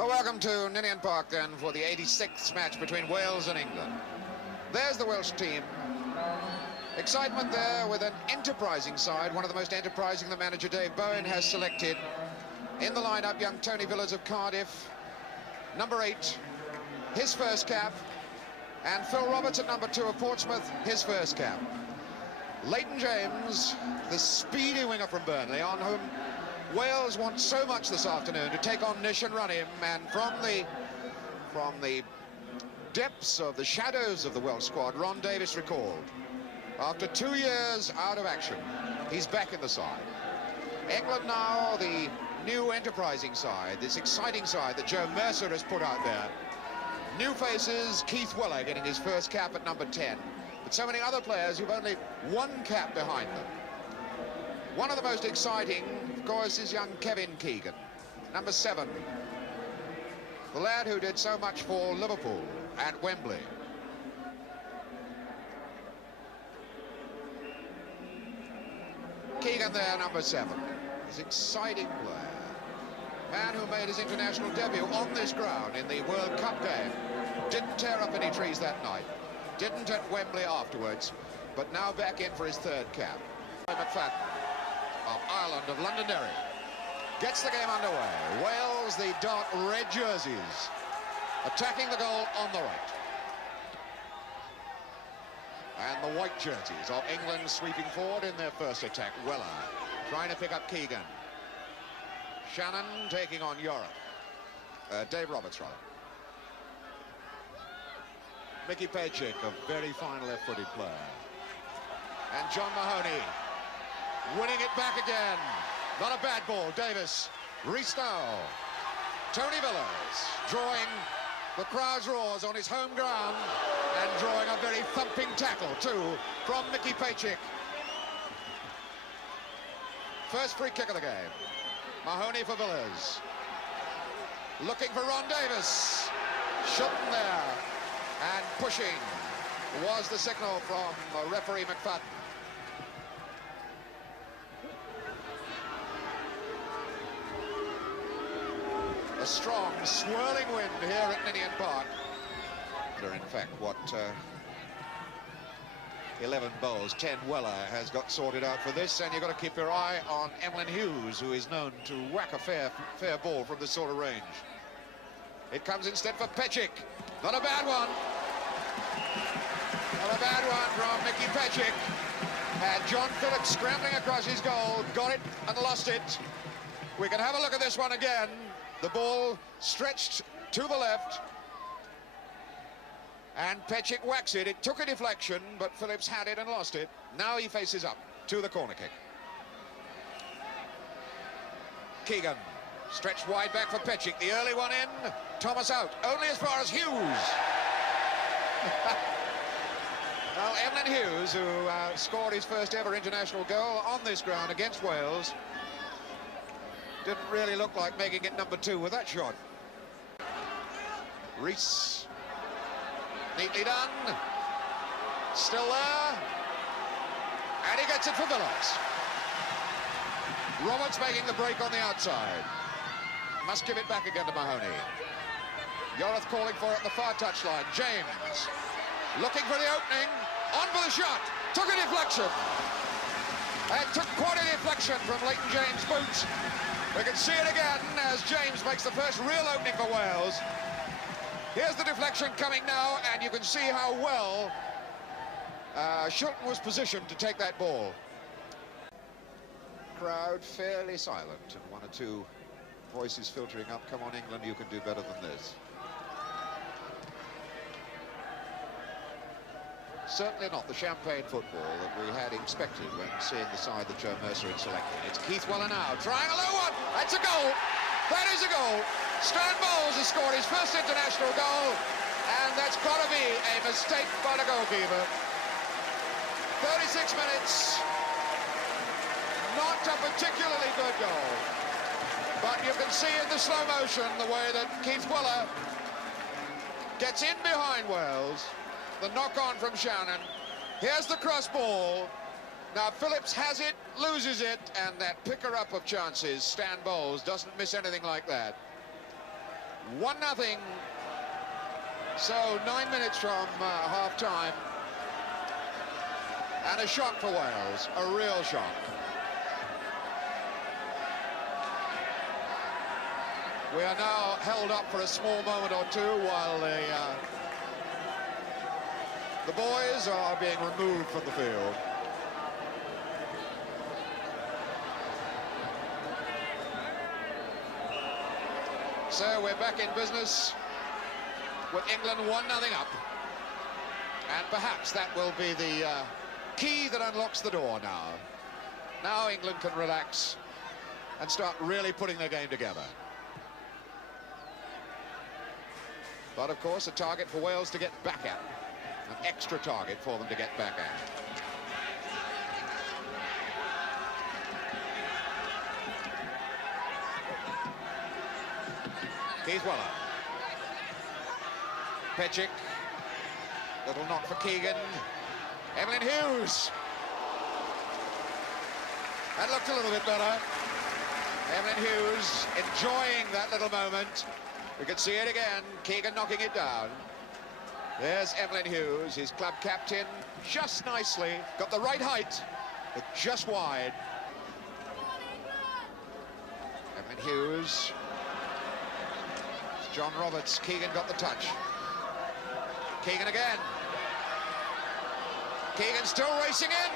Well, welcome to Ninian Park then for the 86th match between Wales and England. There's the Welsh team. Excitement there with an enterprising side, one of the most enterprising the manager Dave Bowen has selected. In the lineup, young Tony Villas of Cardiff, number 8, his first cap, and Phil Roberts at number 2 of Portsmouth, his first cap. Leighton James, the speedy winger from Burnley, on whom Wales want so much this afternoon to take on Nish and run him, and from the depths of the shadows of the Welsh squad, Ron Davies recalled. After 2 years out of action, he's back in the side. England now, the new enterprising side, this exciting side that Joe Mercer has put out there. New faces, Keith Weller getting his first cap at number 10, but so many other players who've only one cap behind them. One of the most exciting, of course, is young Kevin Keegan, number 7. The lad who did so much for Liverpool at Wembley. Keegan there, number 7. This exciting player. Man who made his international debut on this ground in the World Cup game. Didn't tear up any trees that night. Didn't at Wembley afterwards, but now back in for his 3rd cap. McFadden of Ireland, of Londonderry, gets the game underway. Wales, the dark red jerseys, attacking the goal on the right. And the white jerseys of England sweeping forward in their first attack. Weller trying to pick up Keegan. Shannon taking on Dave Roberts, rather. Mickey Paychick, a very fine left-footed player. And John Mahoney winning it back again. Not a bad ball. Davis, Reece now. Tony Villas drawing the crowd's roars on his home ground and drawing a very thumping tackle too from Mickey Paychick. First free kick of the game. Mahoney for Villas. Looking for Ron Davis. Shooting there and pushing was the signal from referee McFadden. A strong, swirling wind here at Ninian Park. They're in fact what 11 bowls, 10 Weller has got sorted out for this, and you've got to keep your eye on Emlyn Hughes, who is known to whack a fair ball from this sort of range. It comes instead for Paychick. Not a bad one. Not a bad one from Mickey Paychick. And John Phillips scrambling across his goal, got it and lost it. We can have a look at this one again. The ball stretched to the left, and Paychick whacks it. It took a deflection, but Phillips had it and lost it. Now he faces up to the corner kick. Keegan, stretched wide back for Paychick. The early one in, Thomas out, only as far as Hughes. Well, Emlyn Hughes, who scored his first ever international goal on this ground against Wales, didn't really look like making it number 2 with that shot. Reece, neatly done, still there, and he gets it for Villas. Roberts making the break on the outside. Must give it back again to Mahoney. Yorath calling for it at the far touchline. James, looking for the opening, on for the shot, took a deflection. And took quite a deflection from Leighton James' boot. We can see it again as James makes the first real opening for Wales. Here's the deflection coming now, and you can see how well Shilton was positioned to take that ball. Crowd fairly silent, and 1 or 2 voices filtering up. Come on, England, you can do better than this. Certainly not the champagne football that we had expected when seeing the side that Joe Mercer had selected. It's Keith Weller now, trying a low one. That's a goal. That is a goal. Stan Bowles has scored his first international goal, and that's got to be a mistake by the goalkeeper. 36 minutes. Not a particularly good goal, but you can see in the slow motion the way that Keith Weller gets in behind Wales. The knock-on from Shannon. Here's the cross ball. Now Phillips has it, loses it, and that picker-up of chances, Stan Bowles, doesn't miss anything like that. 1-0. So 9 minutes from half-time. And a shock for Wales, a real shock. We are now held up for a small moment or two while the boys are being removed from the field. So we're back in business with England 1-0 up. And perhaps that will be the key that unlocks the door now. Now England can relax and start really putting their game together. But of course, a target for Wales to get back at. An extra target for them to get back at. Keith Weller. Pechik. Little knock for Keegan. Emlyn Hughes. That looked a little bit better. Emlyn Hughes enjoying that little moment. We can see it again. Keegan knocking it down. There's Emlyn Hughes, his club captain, just nicely. Got the right height, but just wide. Emlyn Hughes. John Roberts. Keegan got the touch. Keegan again. Keegan still racing in.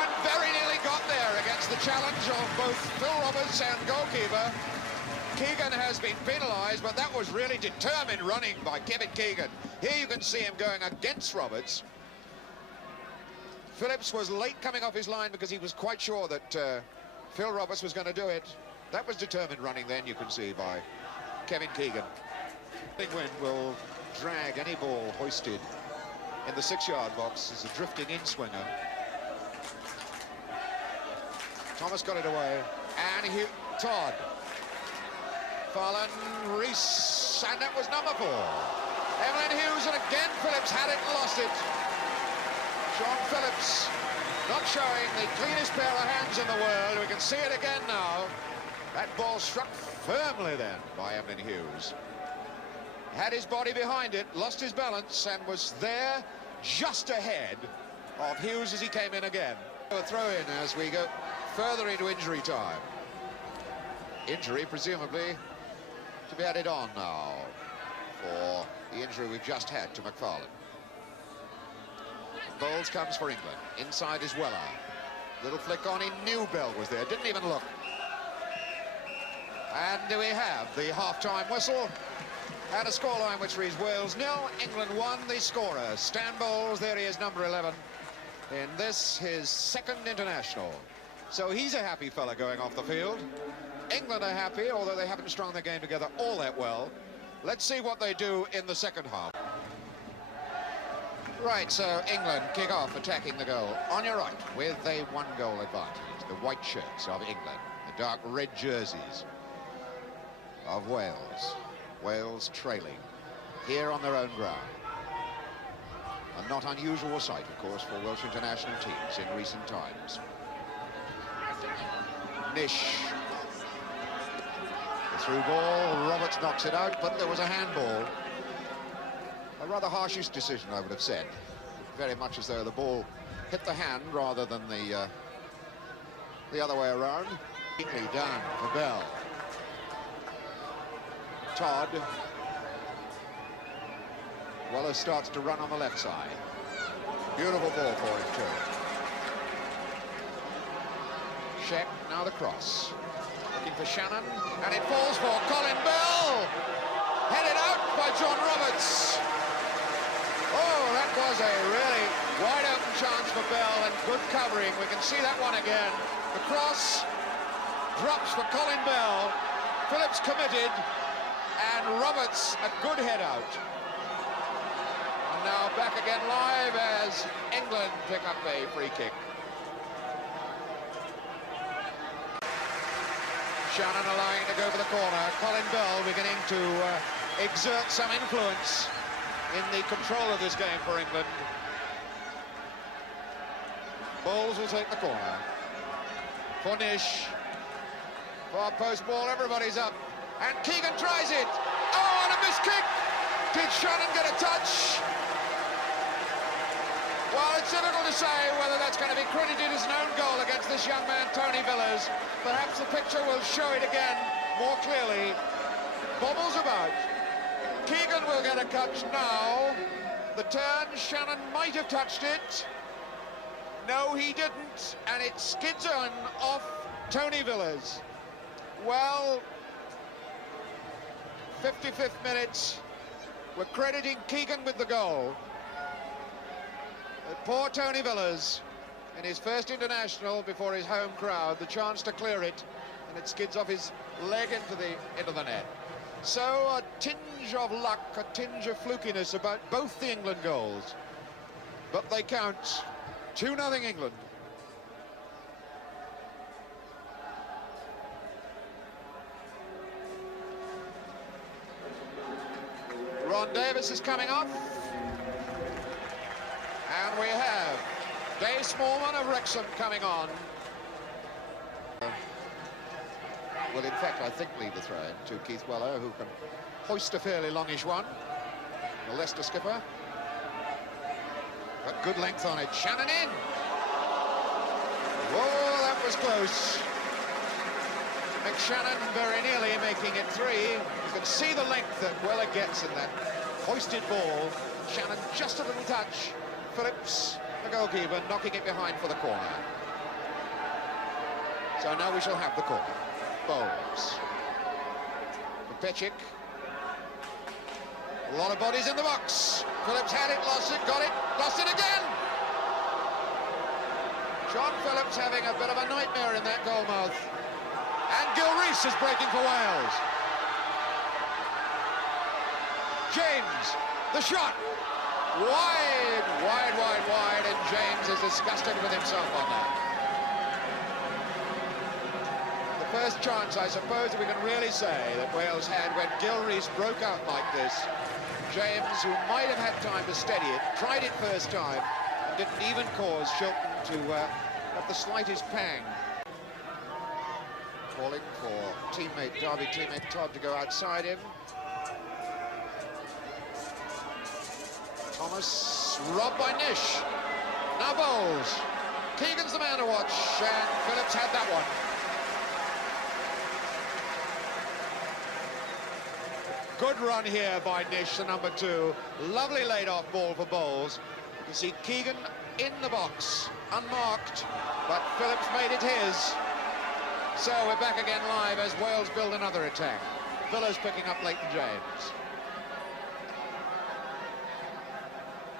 And very nearly got there against the challenge of both Phil Roberts and goalkeeper. Keegan has been penalised, but that was really determined running by Kevin Keegan. Here you can see him going against Roberts. Phillips was late coming off his line because he was quite sure that Phil Roberts was going to do it. That was determined running then, you can see, by Kevin Keegan. Big wind will drag any ball hoisted in the 6-yard box as a drifting in-swinger. Thomas got it away, and Todd. Farlan, Rees, and that was number 4. Emlyn Hughes, and again Phillips had it and lost it. Sean Phillips not showing the cleanest pair of hands in the world. We can see it again now. That ball struck firmly then by Emlyn Hughes. Had his body behind it, lost his balance, and was there just ahead of Hughes as he came in again. A throw-in as we go further into injury time. Injury, presumably, to be added on now for the injury we've just had to McFadden. Bowles comes for England. Inside is Weller. Little flick on, he knew Bell was there, didn't even look. And we have the half-time whistle and a scoreline which reads Wales 0, England 1. The scorer, Stan Bowles, there he is, number 11. In this, his second international. So he's a happy fella going off the field. England are happy, although they haven't strung their game together all that well. Let's see what they do in the second half. Right, so England kick off attacking the goal. On your right, with a 1-goal advantage. The white shirts of England, the dark red jerseys of Wales. Wales trailing here on their own ground. A not unusual sight, of course, for Welsh international teams in recent times. Nish. The through ball, Roberts knocks it out, but there was a handball. A rather harsh decision, I would have said. Very much as though the ball hit the hand rather than the other way around. Neatly done for Bell. Todd. Weller starts to run on the left side. Beautiful ball for him too. Sheck, now the cross. Looking for Shannon, and it falls for Colin Bell. Headed out by John Roberts. Oh, that was a really wide open chance for Bell, and good covering. We can see that one again. The cross drops for Colin Bell. Phillips committed, and Roberts a good head out. And now back again live as England pick up a free kick. Shannon allowing to go for the corner. Colin Bell beginning to exert some influence in the control of this game for England. Bowles will take the corner. For Nish. Far post ball, everybody's up. And Keegan tries it. Oh, and a missed kick. Did Shannon get a touch? Well, it's difficult to say whether that's going to be credited as an own goal against this young man, Tony Villas. Perhaps the picture will show it again more clearly. Bobbles about. Keegan will get a touch now. The turn, Shannon might have touched it. No, he didn't, and it skids on off Tony Villas. Well, 55th minute, we're crediting Keegan with the goal. Poor Tony Villas, in his first international before his home crowd, the chance to clear it, and it skids off his leg into the net. So a tinge of luck, a tinge of flukiness about both the England goals, but they count. 2-0 England. Ron Davis is coming off. And we have Dave Smallman of Wrexham coming on. Will, in fact, I think leave the throw in to Keith Weller, who can hoist a fairly longish one. The Leicester skipper. But good length on it. Shannon in. Whoa, that was close. McFadden very nearly making it 3. You can see the length that Weller gets in that hoisted ball. Shannon just a little touch. Phillips, the goalkeeper, knocking it behind for the corner. So now we shall have the corner. Bowles. Pecic. A lot of bodies in the box. Phillips had it, lost it, got it, lost it again. John Phillips having a bit of a nightmare in that goalmouth. And Gil Rees is breaking for Wales. James, the shot. Wide, wide, wide, wide, and James is disgusted with himself on that. The first chance, I suppose, we can really say that Wales had when Gil Rees broke out like this. James, who might have had time to steady it, tried it first time, and didn't even cause Shilton to have the slightest pang. Calling for Derby teammate Todd to go outside him. Thomas, robbed by Nish. Now Bowles. Keegan's the man to watch, and Phillips had that one. Good run here by Nish, the number 2. Lovely laid-off ball for Bowles. You can see Keegan in the box, unmarked, but Phillips made it his. So we're back again live as Wales build another attack. Villas picking up Leighton James.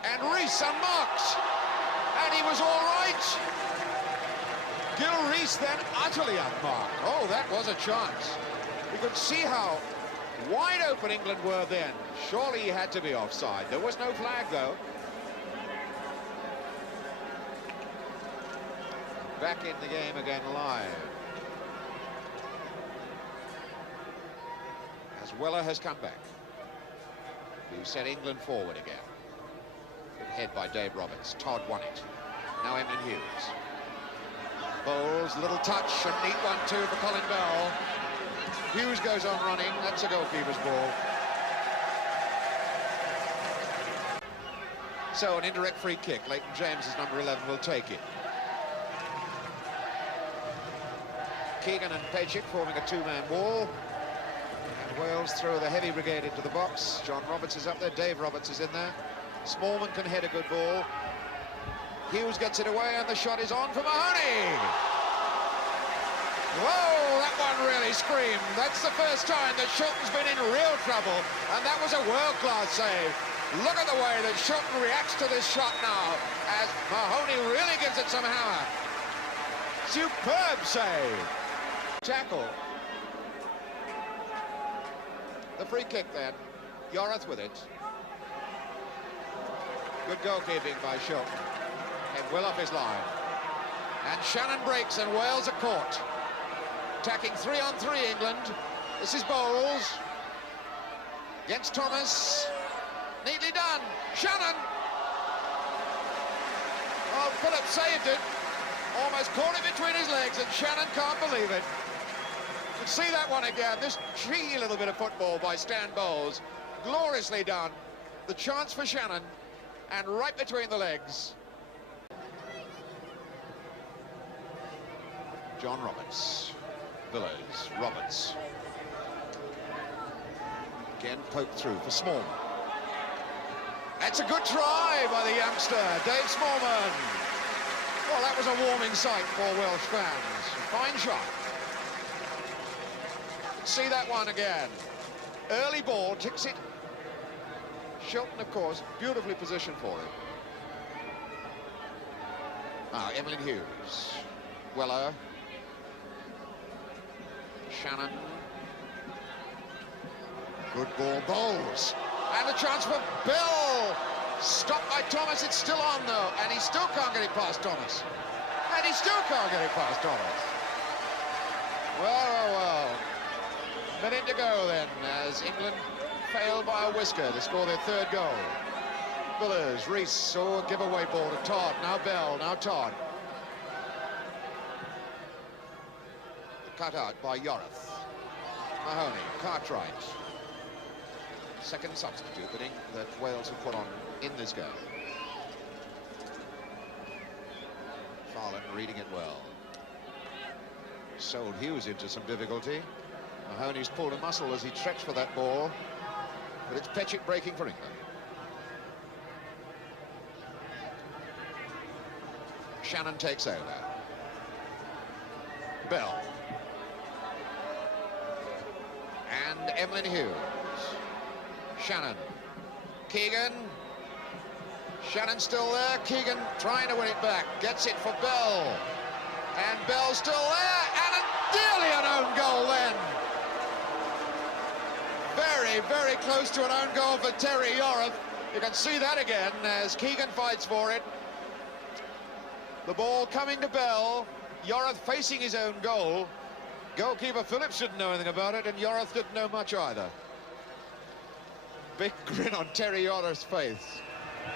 And Rees unmarked. And he was all right. Gil Rees then utterly unmarked. Oh, that was a chance. You could see how wide open England were then. Surely he had to be offside. There was no flag, though. Back in the game again live. As Weller has come back. Who set England forward again. Good head by Dave Roberts. Todd won it. Now Emin Hughes. Bowles, little touch, a neat one too for Colin Bell. Hughes goes on running. That's a goalkeeper's ball. So an indirect free kick. Leighton James, as number 11, will take it. Keegan and Pecic forming a two-man wall. And Wales throw the heavy brigade into the box. John Roberts is up there. Dave Roberts is in there. Smallman can head a good ball. Hughes gets it away, and the shot is on for Mahoney. Whoa, that one really screamed. That's the first time that Shilton's been in real trouble, and that was a world-class save. Look at the way that Shilton reacts to this shot now, as Mahoney really gives it some hammer. Superb save. Tackle. The free kick then. Yorath with it. Good goalkeeping by Shilton. And well off his line. And Shannon breaks and Wales are caught. Attacking 3-on-3 England. This is Bowles. Against Thomas. Neatly done. Shannon. Oh, Phillips saved it. Almost caught it between his legs and Shannon can't believe it. See that one again. This cheeky little bit of football by Stan Bowles. Gloriously done. The chance for Shannon, and right between the legs. John Roberts. Villiers. Roberts. Again poked through for Smallman. That's a good try by the youngster, Dave Smallman. Well, that was a warming sight for Welsh fans. Fine shot. See that one again. Early ball, ticks it. Shelton, of course, beautifully positioned for it. Now, Emlyn Hughes. Weller. Shannon. Good ball, Bowles. And the chance for Bell. Stopped by Thomas, it's still on though, and he still can't get it past Thomas. And he still can't get it past Thomas. Well. Minute to go then, as England failed by a whisker to score their third goal. Villiers, Rees, a giveaway ball to Todd, now Bell, now Todd. Cut out by Yorath. Mahoney, Cartwright. Second substitute that Wales have put on in this game. Farland reading it well. Sold Hughes into some difficulty. Mahoney's pulled a muscle as he stretched for that ball, but it's Petchett breaking for England. Shannon takes over. Bell. And Emlyn Hughes. Shannon. Keegan. Shannon still there. Keegan trying to win it back. Gets it for Bell. And Bell's still there. And nearly an own goal then. Very, very close to an own goal for Terry Yorath. You can see that again as Keegan fights for it. The ball coming to Bell. Yorath facing his own goal. Goalkeeper Phillips didn't know anything about it, and Yorath didn't know much either. Big grin on Terry Yorath's face.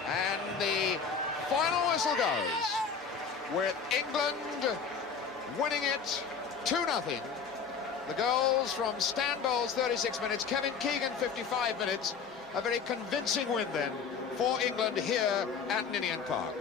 And the final whistle goes, with England winning it 2-0. The goals from Stan Bowles, 36 minutes, Kevin Keegan, 55 minutes. A very convincing win then for England here at Ninian Park.